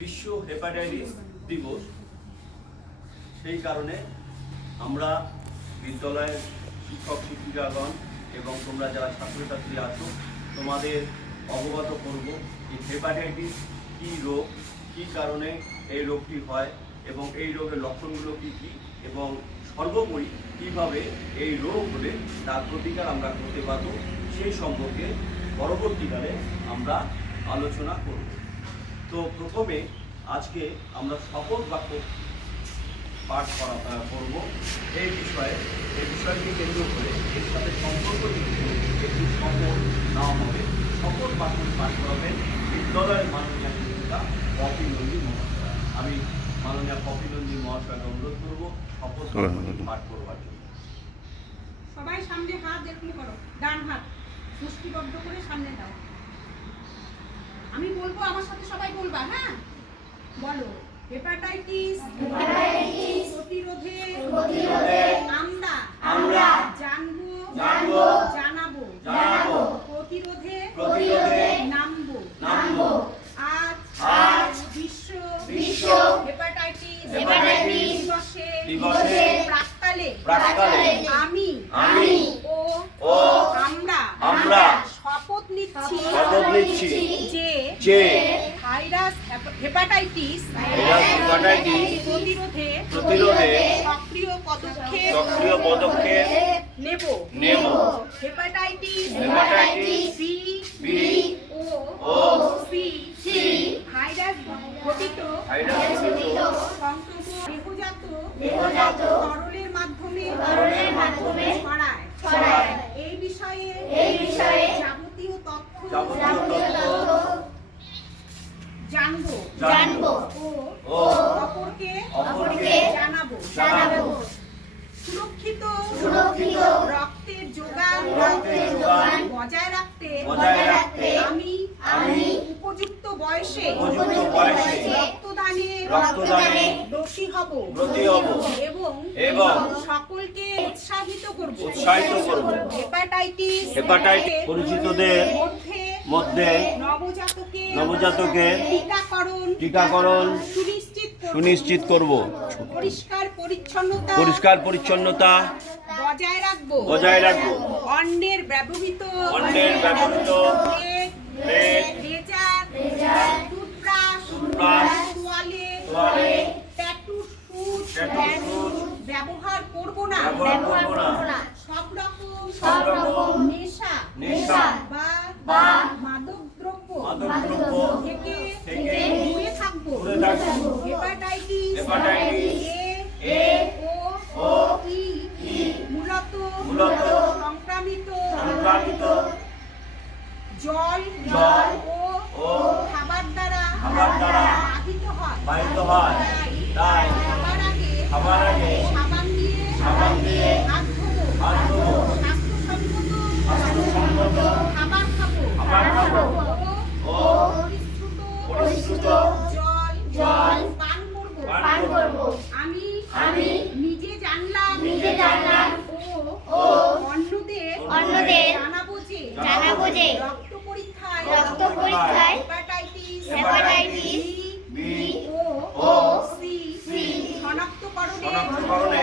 বিশ্ব হেপাটাইটিস দিবস। সেই কারণে আমরা বিদ্যালয়ের শিক্ষক শিক্ষিকাগণ এবং তোমরা যারা ছাত্রছাত্রী আছো তোমাদের অবগত করব এই হেপাটাইটিস কী রোগ, কী কারণে এই রোগটি হয় এবং এই রোগের লক্ষণগুলো কী কী এবং সর্বোপরি কীভাবে এই রোগ হলে তার প্রতিকার আমরা করতে পারব সেই সম্পর্কে পরবর্তীকালে আমরা আলোচনা করব। তো প্রথমে আজকে আমরা শপথ বাক্য পাঠ করব এই বিষয়কে কেন্দ্র করে এর সাথে সম্পর্ক যুক্ত একটি শপথ নেওয়া হবে। শপথ বাক্য পাঠ করাবেন বিদ্যালয়ের মাননীয় শিক্ষিকা পপি নন্দী মহাশয়। আমি মাননীয় পপি নন্দী মহাশয়কে অনুরোধ করব শপথ বাক্যটি পাঠ করবার জন্য। সবাই সামনে হাত এরকম করো, ডান হাত মুষ্টিবদ্ধ করে সামনে দাও। আমি বলবো, আমার সাথে সবাই বলবা। হ্যাঁ, বলো। হেপাটাইটিস প্রতিরোধে আমরা জানাবো প্রতিরোধে নামবো। আজ বিশ্ব হেপাটাইটিস দিবসে প্রাক্কালে আমি ও আমরা শপথ নিচ্ছি যে ভাইরাস হেপাটাইটিস প্রতিরোধে সক্রিয় পদক্ষেপ নেব। হেপাটাইটিস বি ও সি ভাইরাস ঘটিত দেহজাত তরলের মাধ্যমে ছড়ায়। এই বিষয়ে যাবতীয় তথ্য জানবো ও অপরকে জানাবো। সুরক্ষিত রক্তের যোগান বজায় রাখতে আমি উপযুক্ত বয়সে রক্তদানে ব্রতী হব এবং সকলকে উৎসাহিত করব। হেপাটাইটিস পরিচিতদের মধ্যে নবজাতকের টিকাকরণ সুনিশ্চিত করব। পরিষ্কার পরিচ্ছন্নতা বজায় রাখবো। অন্যের ব্যবহৃত টুথব্রাশ ব্যবহার করব না। সব রকম নেশা বা মাদক দ্রব্য থেকে দূরে থাকবো। হেপাটাইটিস এ ও ই মূলত সংক্রামিত জল ও খাবার দ্বারা বাহিত হয়। তাই খাবার আগে সাবান দিয়ে হাত ধোবো। স্বাস্থ্যসম্মত খাবার খাবো ও পরিশ্রুত জল পান করব। আমি নিজে জানলাম ও অন্যদের জানাবো যে রক্ত পরীক্ষায় হেপাটাইটিস বি ও সি শনাক্তকরণে